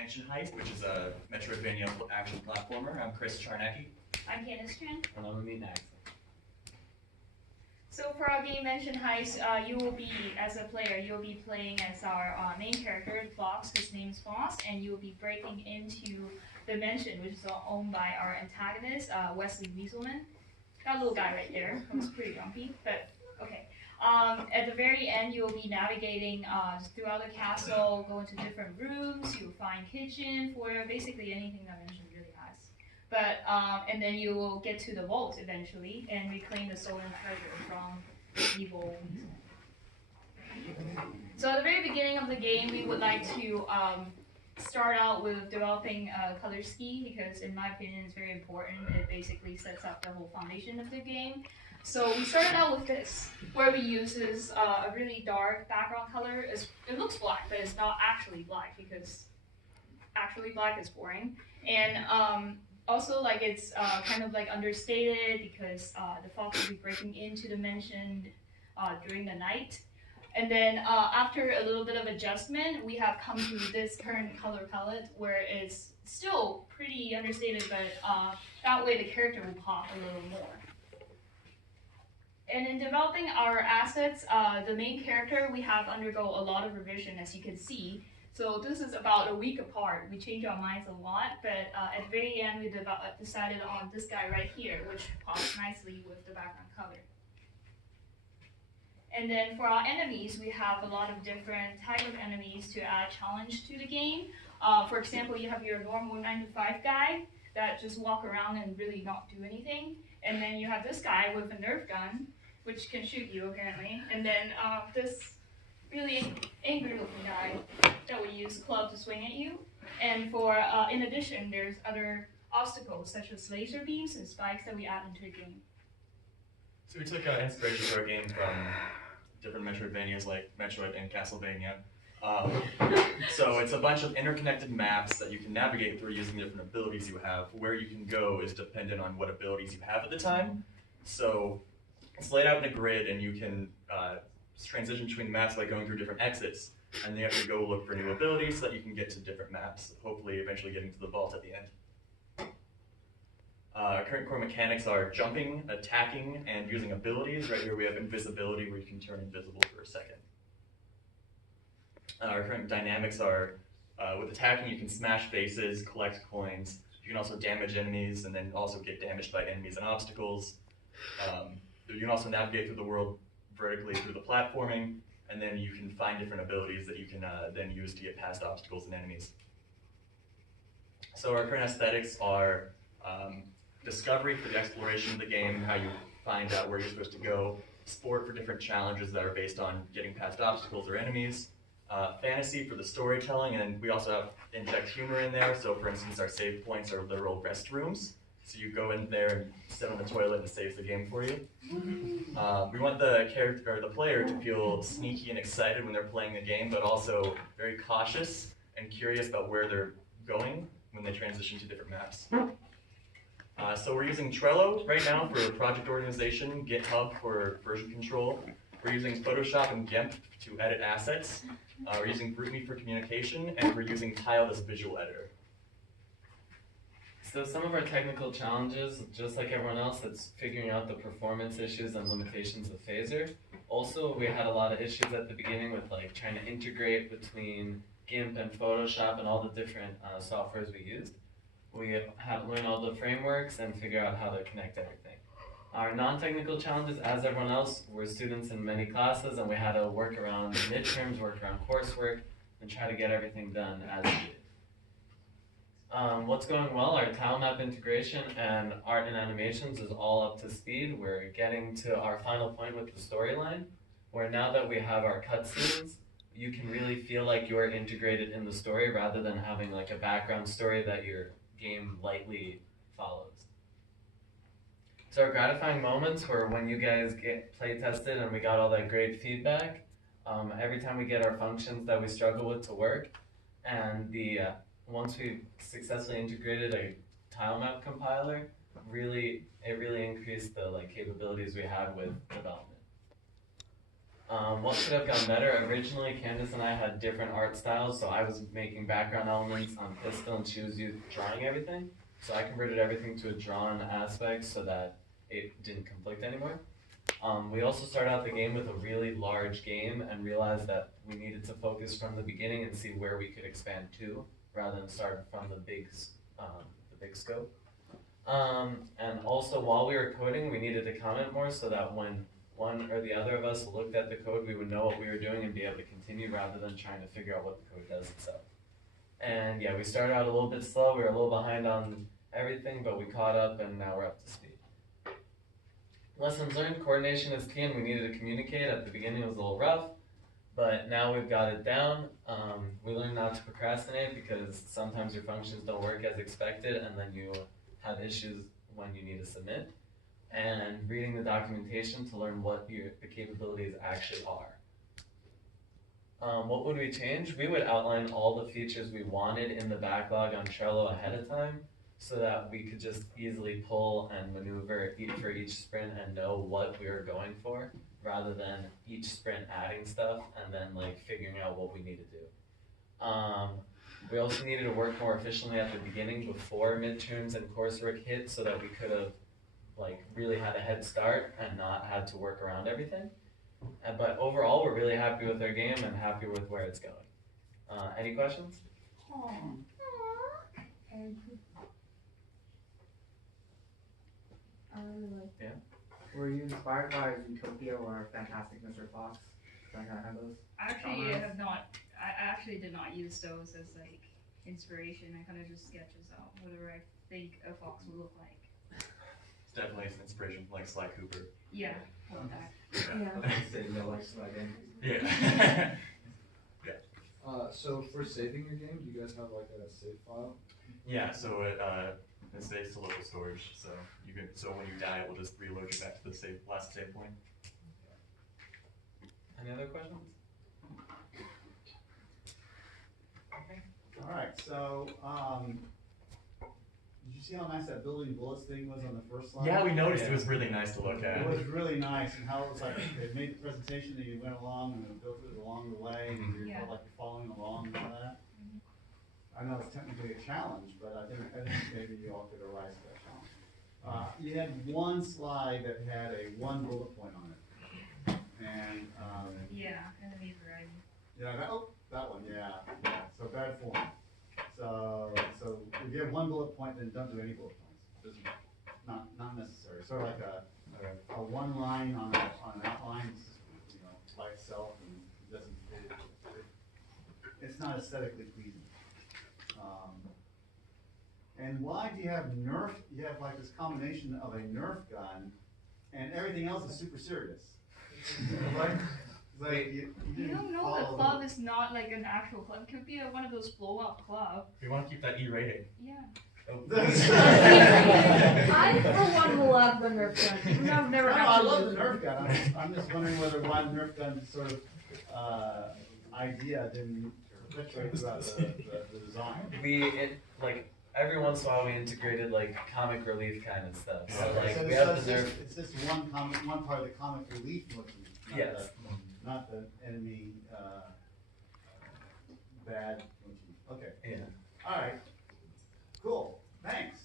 Mansion Heist, which is a Metroidvania action platformer. I'm Chris Charnecki. I'm Candice Tran. And I'm Amin Nax. So for our game Mansion Heist, you will be, as a player, you'll be playing as our main character, Fox. His name is Fox, and you will be breaking into the mansion, which is owned by our antagonist, Wesley Wieselman. That little guy right there. Looks pretty grumpy, but okay. At the very end, you will be navigating throughout the castle, go into different rooms. You'll find kitchen, foyer, basically anything that Mansion really has. But and then you will get to the vault eventually and reclaim the stolen treasure from the evil Weasel. So at the very beginning of the game, we would like to start out with developing a color scheme because, in my opinion, it's very important. It basically sets up the whole foundation of the game. So we started out with this, where we uses a really dark background color. It looks black, but it's not actually black because actually black is boring. And also, like it's kind of like understated because the fox will be breaking into the mansion during the night. And then after a little bit of adjustment, we have come to this current color palette where it's still pretty understated, but that way the character will pop a little more. And in developing our assets, the main character, we have undergo a lot of revision, as you can see. So this is about a week apart. We change our minds a lot, but at the very end, we decided on this guy right here, which pops nicely with the background color. And then for our enemies, we have a lot of different type of enemies to add challenge to the game. For example, you have your normal 9-to-5 guy that just walk around and really not do anything. And then you have this guy with a Nerf gun, which can shoot you apparently. And then this really angry looking guy that we use club to swing at you. And for in addition, there's other obstacles such as laser beams and spikes that we add into the game. So we took inspiration for our game from different Metroidvanias like Metroid and Castlevania. So it's a bunch of interconnected maps that you can navigate through using different abilities you have. Where you can go is dependent on what abilities you have at the time. So it's laid out in a grid, and you can transition between maps by going through different exits. And then you have to go look for new abilities so that you can get to different maps, hopefully eventually getting to the vault at the end. Our current core mechanics are jumping, attacking, and using abilities. Right here we have invisibility, where you can turn invisible for a second. Our current dynamics are, with attacking you can smash faces, collect coins. You can also damage enemies, and then also get damaged by enemies and obstacles. You can also navigate through the world vertically through the platforming, and then you can find different abilities that you can then use to get past obstacles and enemies. So our current aesthetics are discovery for the exploration of the game, how you find out where you're supposed to go, sport for different challenges that are based on getting past obstacles or enemies, fantasy for the storytelling, and we also have inject humor in there. So for instance, our save points are literal restrooms. So you go in there and sit on the toilet and it saves the game for you. We want the character or the player to feel sneaky and excited when they're playing the game, but also very cautious and curious about where they're going when they transition to different maps. So we're using Trello right now for project organization, GitHub for version control. We're using Photoshop and GIMP to edit assets. We're using GroupMe for communication, and we're using Tiled as a visual editor. So some of our technical challenges, just like everyone else, it's figuring out the performance issues and limitations of Phaser. Also, we had a lot of issues at the beginning with like trying to integrate between GIMP and Photoshop and all the different softwares we used. We had to learn all the frameworks and figure out how to connect everything. Our non-technical challenges, as everyone else, we're students in many classes, and we had to work around midterms, work around coursework, and try to get everything done as needed. What's going well, our tile map integration and art and animations is all up to speed. We're getting to our final point with the storyline, where now that we have our cutscenes, you can really feel like you're integrated in the story rather than having like a background story that your game lightly follows. So our gratifying moments were when you guys get play tested and we got all that great feedback. Every time we get our functions that we struggle with to work, and once we successfully integrated a tile map compiler, it really increased the capabilities we had with development. What could have gone better? Originally, Candace and I had different art styles, so I was making background elements on Pistol and she was drawing everything. So I converted everything to a drawn aspect so that it didn't conflict anymore. We also started out the game with a really large game and realized that we needed to focus from the beginning and see where we could expand to, rather than start from the big scope. And also, while we were coding, we needed to comment more so that when one or the other of us looked at the code, we would know what we were doing and be able to continue rather than trying to figure out what the code does itself. And yeah, we started out a little bit slow. We were a little behind on everything, but we caught up and now we're up to speed. Lessons learned, coordination is key and we needed to communicate. At the beginning it was a little rough, but now we've got it down. We learned not to procrastinate because sometimes your functions don't work as expected and then you have issues when you need to submit. And reading the documentation to learn what the capabilities actually are. What would we change? We would outline all the features we wanted in the backlog on Trello ahead of time so that we could just easily pull and maneuver for each sprint and know what we were going for rather than each sprint adding stuff and then like figuring out what we need to do. We also needed to work more efficiently at the beginning before midterms and coursework hit so that we could have like really had a head start and not had to work around everything. But overall, we're really happy with our game and happy with where it's going. Any questions? Were you inspired by Zootopia or Fantastic Mr. Fox? I have those. Actually, I have not. I actually did not use those as like inspiration. I kind of just sketches out whatever I think a fox would look like. It's definitely an inspiration from like Sly Cooper. Yeah, like that. Yeah. So for saving your game, do you guys have like a save file? Yeah, so it saves to local storage, so you can when you die it will just reload you back to the last save point. Any other questions? Alright, so did you see how nice that building bullets thing was on the first slide? Yeah, we noticed it was really nice to look at. It was really nice, and how it was like they made the presentation and you went along and built it along the way, and you felt like you're following along and all that. I know it's technically a challenge, but I think maybe you all could arise to that challenge. You had one slide that had one bullet point on it, and enemy variety. yeah, that one, yeah. So bad form. So if you have one bullet point, then don't do any bullet points. Just not necessary. Sort of like a one line on an outline, by itself, and it doesn't. It's not aesthetically pleasing. And why do you have Nerf? You have like this combination of a Nerf gun, and everything else is super serious. You don't know the club is not like an actual club. It could be one of those blow up club. We want to keep that E rating. Yeah. I, for one, will love the Nerf gun. I've never I love the Nerf gun. I'm just wondering whether why the Nerf gun sort of idea didn't perpetuate throughout the design. Every once in a while we integrated like comic relief kind of stuff. So Okay, like we have the Nerf. It's just one part of the comic relief looking. Yes. Not the enemy bad looking. Okay. Yeah. All right. Cool. Thanks.